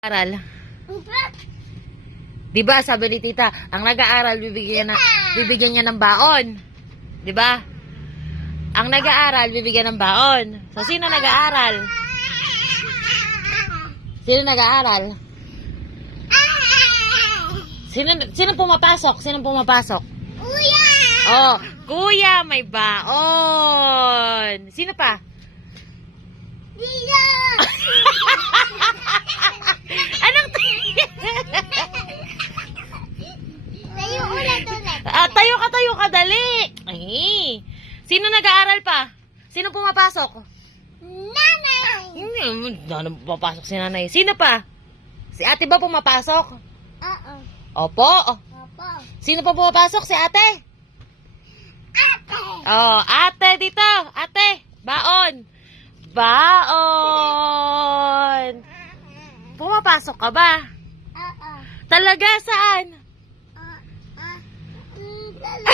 Aral. Di ba, sabi ni tita, ang nag-aaral bibigyan niya ng baon. Di ba? Ang nag-aaral bibigyan ng baon. So sino nag-aaral? Sino nag-aaral? Sino pumapasok? Sino pumapasok? Kuya! Oh, kuya may baon. Sino pa? Dila! Anong Tayo ulit. tayo ka, dali. Ay. Sino nag-aaral pa? Sino pumapasok? Nanay! Ano pumapasok si nanay? Sino pa? Si ate ba pumapasok? Oo. Opo. Opo. Sino pa pumapasok? Si ate? Ate! Oh, ate dito. Ate, baon. Baon. Pumapasok ka ba? Oo. Talaga, saan? Dala.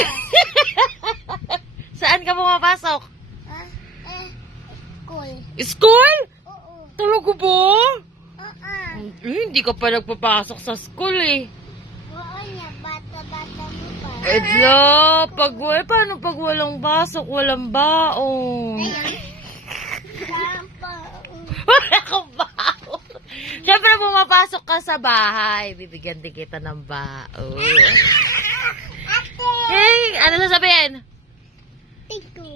Saan ka pumapasok? Cool. School? Oo. Talaga ba? Oo. Hindi ka pa nagpapasok sa school eh. Oo niya, bata-bata mo pa. Paano pag walang pasok, walang baon? Wala kang baon. Siyempre pumapasok ka sa bahay, bibigyan din kita ng baon. Hey, ano sasabihin? Tito.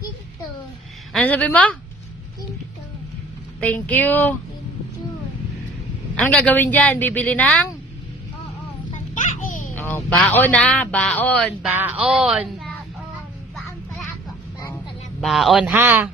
Tito. Ano sabihin mo? Tito. Thank you. Tito. Anong gagawin dyan? Bibili ng? Oo. Pagkain. Oh, baon na. Baon. Baon pala ako. Baon pala ako. Baon ha.